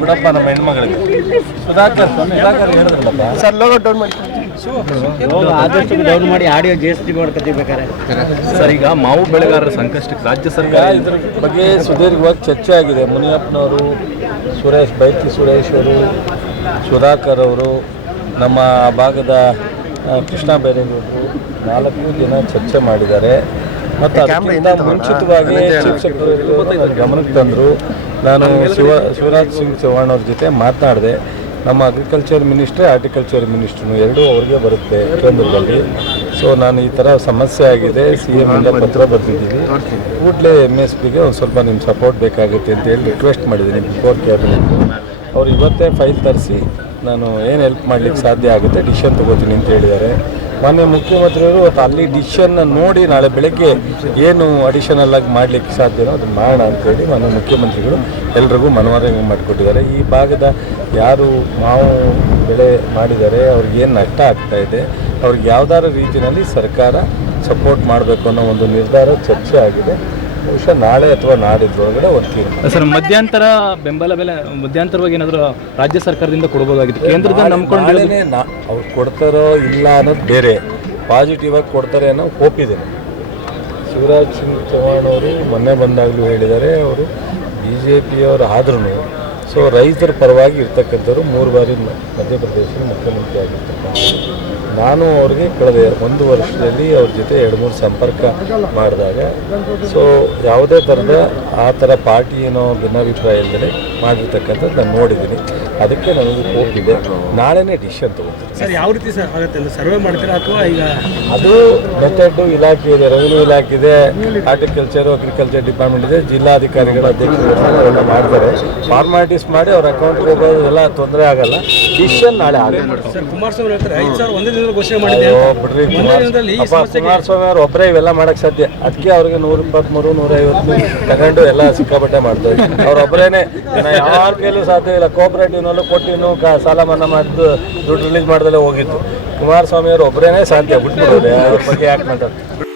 ಬಿಡಪ್ಪ ನಮ್ಮ ಹೆಣ್ಮಗಳಿಗೆ Sudhakar ಹೇಳಿದ್ರಲ್ಲಪ್ಪ sir logo down ಮಾಡಿ ಆದಷ್ಟು ಡೌನ್ ಮಾಡಿ ಆಡಿಯೋ GST ಮಾಡ್ಕೊತಿರ್ಬೇಕಾರೆ ಸರ್. ಈಗ ಮಾವು ಬೆಳೆಗಾರರ ಸಂಕಷ್ಟಕ್ಕೆ ರಾಜ್ಯ ಸರ್ಕಾರ ಇದ್ರ ಬಗ್ಗೆ ಸುದೀರ್ಘವಾಗಿ ಚರ್ಚೆ ಆಗಿದೆ. ಮುನಿಯಪ್ಪನವರು, ಬೈತಿ ಸುರೇಶ್ ಅವರು, ಸುಧಾಕರ್ ಅವರು, ನಮ್ಮ ಭಾಗದ ಕೃಷ್ಣ ಬೈರೇಗೌಡರು 4 ದಿನ ಚರ್ಚೆ ಮಾಡಿದ್ದಾರೆ. ಮತ್ತು ಅದಕ್ಕಿಂತ ಮುಂಚಿತವಾಗಿ ಶಿಕ್ಷಕರು ಗಮನಕ್ಕೆ ತಂದರು. ನಾನು ಶಿವರಾಜ್ ಸಿಂಗ್ ಚೌಹಾಣ್ ಅವ್ರ ಜೊತೆ ಮಾತನಾಡಿದೆ. ನಮ್ಮ ಅಗ್ರಿಕಲ್ಚರ್ ಮಿನಿಸ್ಟ್ರಿ, ಹಾರ್ಟಿಕಲ್ಚರ್ ಮಿನಿಸ್ಟ್ರು ಎರಡೂ ಅವ್ರಿಗೆ ಬರುತ್ತೆ ಕೇಂದ್ರದಲ್ಲಿ. ಸೊ ನಾನು ಈ ಥರ ಸಮಸ್ಯೆ ಆಗಿದೆ, CM ಇಂದ ಪತ್ರ ಬರೆದಿದ್ದೀವಿ, ಕೂಡಲೇ MSPಗೆ ಒಂದು ಸ್ವಲ್ಪ ನಿಮ್ಮ ಸಪೋರ್ಟ್ ಬೇಕಾಗುತ್ತೆ ಅಂತೇಳಿ ರಿಕ್ವೆಸ್ಟ್ ಮಾಡಿದ್ದೀನಿ ಬಿಫೋರ್ ಕ್ಯಾಬಿನೆಟ್. ಅವ್ರು ಇವತ್ತೇ ಫೈಲ್ ತರಿಸಿ ನಾನು ಏನು ಹೆಲ್ಪ್ ಮಾಡಲಿಕ್ಕೆ ಸಾಧ್ಯ ಆಗುತ್ತೆ ಡಿಸಿಷನ್ ತೊಗೋತೀನಿ ಅಂತ ಹೇಳಿದ್ದಾರೆ. ಮಾನ್ಯ ಮುಖ್ಯಮಂತ್ರಿಯವರು ಅಲ್ಲಿ ಡಿಸಿಷನ್ನ ನೋಡಿ ನಾಳೆ ಬೆಳಗ್ಗೆ ಏನು ಅಡಿಷನಲ್ ಆಗಿ ಮಾಡಲಿಕ್ಕೆ ಸಾಧ್ಯನೋ ಅದನ್ನು ಮಾಡೋಣ ಅಂತೇಳಿ ಮಾನ್ಯ ಮುಖ್ಯಮಂತ್ರಿಗಳು ಎಲ್ರಿಗೂ ಮನವರಿಕೆ ಮಾಡಿಕೊಟ್ಟಿದ್ದಾರೆ. ಈ ಭಾಗದ ಯಾರು ಮಾವು ಬೆಳೆ ಮಾಡಿದ್ದಾರೆ ಅವ್ರಿಗೇನು ನಷ್ಟ ಆಗ್ತಾಯಿದೆ, ಅವ್ರಿಗೆ ಯಾವ್ದಾರ ರೀತಿಯಲ್ಲಿ ಸರ್ಕಾರ ಸಪೋರ್ಟ್ ಮಾಡಬೇಕು ಅನ್ನೋ ಒಂದು ನಿರ್ಧಾರ ಚರ್ಚೆ ಆಗಿದೆ. ಬಹುಶಃ ನಾಳೆ ಅಥವಾ ನಾಡಿದ್ರೊಳಗಡೆ ಒಂದು ತೀರ್ಮಾನ. ಸರ್, ಮಧ್ಯಂತರ ಬೆಂಬಲ ಬೆಲೆ ಮಧ್ಯಂತರವಾಗಿ ಏನಾದರೂ ರಾಜ್ಯ ಸರ್ಕಾರದಿಂದ ಕೊಡ್ಬೋದಾಗಿತ್ತು. ಕೇಂದ್ರದಿಂದ ನಂಬ್ಕೊಂಡು ಅವ್ರು ಕೊಡ್ತಾರೋ ಇಲ್ಲ ಅನ್ನೋದು ಬೇರೆ, ಪಾಸಿಟಿವ್ ಆಗಿ ಕೊಡ್ತಾರೆ ಅನ್ನೋ ಹೋಪ್ ಇದೆ. ಶಿವರಾಜ್ ಸಿಂಗ್ ಚೌಹಾಣ್ ಅವರು ಮೊನ್ನೆ ಬಂದಾಗಲೂ ಹೇಳಿದ್ದಾರೆ, ಅವರು BJPಯವರು ಆದ್ರೂ ಸೊ ರೈತರ ಪರವಾಗಿ ಇರ್ತಕ್ಕಂಥವ್ರು 3 ಬಾರಿ ಮಧ್ಯಪ್ರದೇಶದ ಮುಖ್ಯಮಂತ್ರಿ ಆಗಿರ್ತಕ್ಕಂಥದ್ದು. ನಾನು ಅವ್ರಿಗೆ ಕಳೆದ 1 ವರ್ಷದಲ್ಲಿ ಅವ್ರ ಜೊತೆ 2-3 ಸಂಪರ್ಕ ಮಾಡಿದಾಗ ಸೊ ಯಾವುದೇ ಥರದ ಆ ಥರ ಪಾರ್ಟಿ ಏನೋ ಭಿನ್ನಾಭಿಪ್ರಾಯ ಇಲ್ಲದೆ ಮಾಡಿರ್ತಕ್ಕಂಥದ್ದು ನಾನು ನೋಡಿದ್ದೀನಿ. ಅದಕ್ಕೆ ನನಗೆ ಹೋಪ್ ಇದೆ. ನಾಳೆನೇ ಡಿಸಿಷನ್ ತೊಗೊಳ್ತೀನಿ. ಸರ್, ಯಾವ ರೀತಿ ಸರ್ ಆಗುತ್ತೆ ಸರ್ವೆ ಮಾಡ್ತೀರಾ ಅಥವಾ ಈಗ ಅದು ಮೆಥಡ್ ಇಲಾಖೆ ಇದೆ, ರೆವಿನ್ಯೂ ಇಲಾಖೆ ಇದೆ, ಹಾರ್ಟಿಕಲ್ಚರ್, ಅಗ್ರಿಕಲ್ಚರ್ ಡಿಪಾರ್ಟ್ಮೆಂಟ್ ಇದೆ, ಜಿಲ್ಲಾಧಿಕಾರಿಗಳ ಅಧ್ಯಕ್ಷರು ಎಲ್ಲ ಮಾಡ್ತಾರೆ. ಫಾರ್ಮಾಲಿಟೀಸ್ ಮಾಡಿ ಅವ್ರ ಅಕೌಂಟ್ಗೆ ಹೋಗೋದು ಎಲ್ಲ ತೊಂದರೆ ಆಗಲ್ಲ. ಡಿಸಿಷನ್ ನಾಳೆ ಆಗುತ್ತೆ. ಸರ್, ಕುಮಾರಸ್ವಾಮಿ ಹೇಳ್ತಾರೆ 5 ಸಾವಿರ ಒಂದೇ ದಿನದಲ್ಲಿ ಘೋಷಣೆ ಮಾಡಿದೆ. ಬಿಡ್ರಿ, ಕುಮಾರಸ್ವಾಮಿ ಅವ್ರು ಒಬ್ಬರೇ ಇವೆಲ್ಲ ಮಾಡಕ್ಕೆ ಸಾಧ್ಯ. ಅದಕ್ಕೆ ಅವ್ರಿಗೆ 123, 150 ತಗೊಂಡು ಎಲ್ಲ ಸಿಕ್ಕಾಪಟ್ಟೆ ಮಾಡ್ತಾರೆ. ಅವ್ರೊಬ್ಬರೇನೆ ಯಾರ ಕೈಲೂ ಸಾಧ್ಯ ಇಲ್ಲ. ಕೋಆಪರೇಟಿವ್ನಲ್ಲೂ ಕೊಟ್ಟಿನೂ ಸಾಲ ಮನ್ನಾ ಮಾಡಿದ್ದು ದುಡ್ಡು ರಿಲೀಸ್ ಮಾಡ್ದಲ್ಲೇ ಹೋಗಿತ್ತು. ಕುಮಾರಸ್ವಾಮಿ ಅವರು ಒಬ್ಬರೇನೆ ಸಾಧ್ಯ. ಬಿಟ್ಬಿಡೋದು, ಅವ್ರ ಬಗ್ಗೆ ಯಾಕೆ ಮಾತಾಡ್ತಾರೆ.